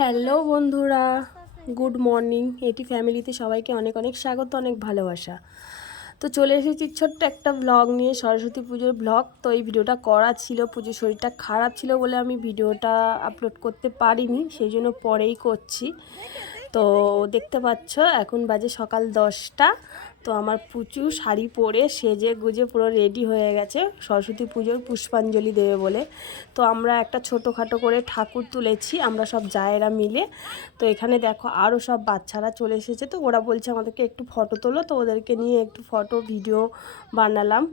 Hello বন্ধুরা, good morning. এটি ফ্যামিলিতে সবাইকে অনেক অনেক স্বাগত, অনেক ভালোবাসা। তো চলে এসেছি ছোট্ট একটা ব্লগ নিয়ে, সরস্বতী পুজোর ব্লগ তো এই ভিডিওটা করা ছিল, পুজোর শরীরটা খারাপ ছিল বলে আমি ভিডিওটা আপলোড করতে পারিনি, সেই জন্য পরেই করছি। তো দেখতে পাচ্ছ, এখন বাজে সকাল দশটা। তো আমার পুচু শাড়ি পরে সেজে গুজে পুরো রেডি হয়ে গেছে, সরস্বতী পুজোর পুষ্পাঞ্জলি দেবে বলে। তো আমরা একটা ছোটোখাটো করে ঠাকুর তুলেছি, আমরা সব জায়েরা মিলে। তো এখানে দেখো আরও সব বাচ্চারা চলে এসেছে, তো ওরা বলছে আমাদেরকে একটু ফটো তোলো, তো ওদেরকে নিয়ে একটু ফটো, ভিডিও বানালাম।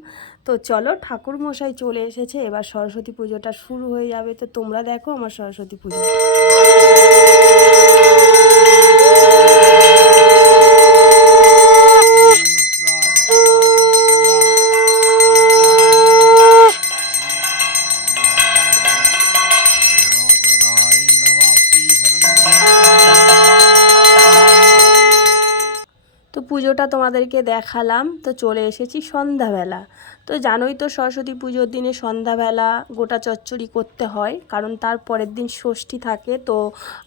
তো চলো ঠাকুর মশাই চলে এসেছে, এবার সরস্বতী পুজোটা শুরু হয়ে যাবে। তো তোমরা দেখো আমার সরস্বতী পুজো। পুজোটা তোমাদেরকে দেখালাম। তো চলে এসেছি সন্ধ্যাবেলা। তো জানোই তো সরস্বতী পুজোর দিনে সন্ধ্যাবেলা গোটা চচ্চড়ি করতে হয়, কারণ তার পরের দিন ষষ্ঠী থাকে। তো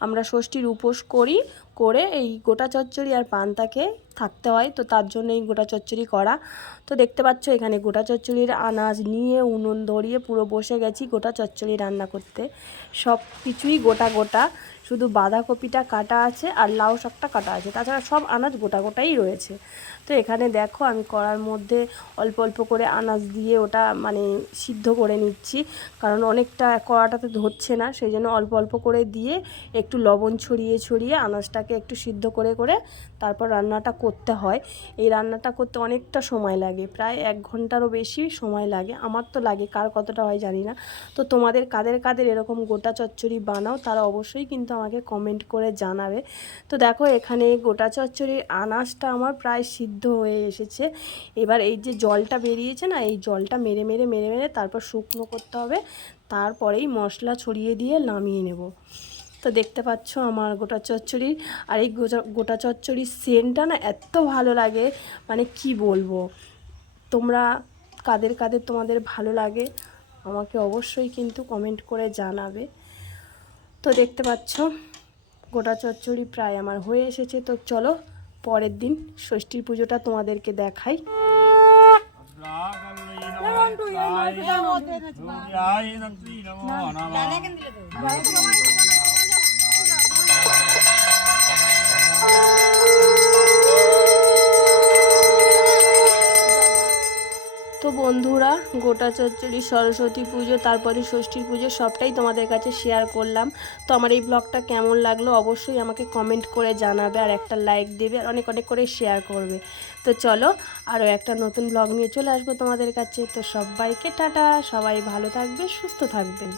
আমরা ষষ্ঠীর উপোস করি করে এই গোটা চচ্চড়ি আর পান্তাকে থাকতে হয়। তো তার জন্য এই গোটা চচ্চড়ি করা। তো দেখতে পাচ্ছ এখানে গোটা চচ্চড়ির আনাজ নিয়ে উনুন ধরিয়ে পুরো বসে গেছি গোটা চচ্চড়ি রান্না করতে। সব কিছুই গোটা গোটা। শুধু বাঁধাকপিটা কাটা আছে আর লাউ শাকটা কাটা আছে। তাছাড়া সব আনাজ গোটা গোটাই রয়েছে। তো এখানে দেখো আমি কড়ার মধ্যে অল্প অল্প করে আনাজ দিয়ে ওটা মানে সিদ্ধ করে নিচ্ছি। কারণ অনেকটা কড়াটাতে ধরছে না। সেই জন্য অল্প অল্প করে দিয়ে একটু লবণ ছড়িয়ে ছড়িয়ে আনাজটাকে একটু সিদ্ধ করে করে তারপর রান্নাটা করতে হয়। এই রান্নাটা করতে অনেকটা সময় লাগে, প্রায় এক ঘন্টারও বেশি সময় লাগে। আমার তো লাগে, কার কতটা হয় জানি না। তো তোমাদের কাদের কাদের এরকম গোটা চচ্চড়ি বানাও, তারা অবশ্যই কিন্তু আমাকে কমেন্ট করে জানাবে। তো দেখো, এখানে গোটা চচ্চড়ির আনাজটা আমার প্রায় সিদ্ধ হয়ে এসেছে। এবার এই যে জলটা বেরিয়েছে না, এই জলটা মেরে মেরে মেরে মেরে তারপর শুকনো করতে হবে। তারপরেই মশলা ছড়িয়ে দিয়ে নামিয়ে নেব। তো দেখতে পাচ্ছ আমার গোটা চচ্চড়ির। আর এই গোটা গোটা চচ্চড়ির সেন্টটা না এত ভালো লাগে মানে কি বলব? তোমরা কাদের কাদের তোমাদের ভালো লাগে আমাকে অবশ্যই কিন্তু কমেন্ট করে জানাবে। তো দেখতে পাচ্ছ গোটা চচ্চড়ি প্রায় আমার হয়ে এসেছে। তো চলো পরের দিন ষষ্ঠীর পুজোটা তোমাদেরকে দেখাই। বন্ধুরা, গোটা চচ্চড়ি, সরস্বতী পুজো, তারপরে ষষ্ঠীর পুজো সবটাই তোমাদের কাছে শেয়ার করলাম। তো আমার এই ব্লগটা কেমন লাগল অবশ্যই আমাকে কমেন্ট করে জানাবে আর একটা লাইক দেবে আর অনেক অনেক করে শেয়ার করবে। তো চলো, আরও একটা নতুন ব্লগ নিয়ে চলে আসব তোমাদের কাছে। তো সবাইকে টাটা, সবাই ভালো থাকবে, সুস্থ থাকবেন